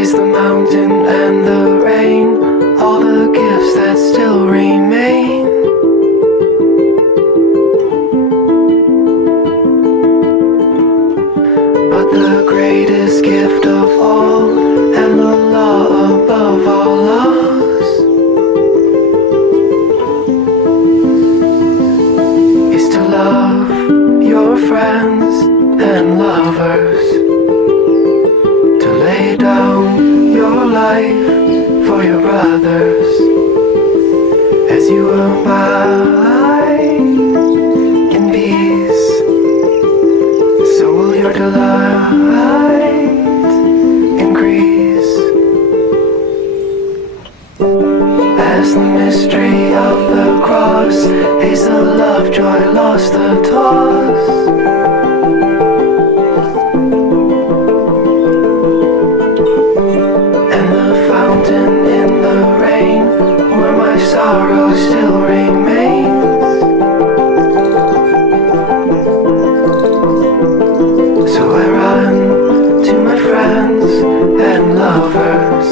praise the mountain and the rain, all the gifts that still remain. But the greatest gift of all, and the law above all laws, is to love your friends and lovers, to lay down your life for your brothers, as you abide in peace. So will your delight increase. As the mystery of the cross, hazel, love, joy, lost the toss. And the fountain in the rain, where my sorrow still remains. So I run to my friends and lovers,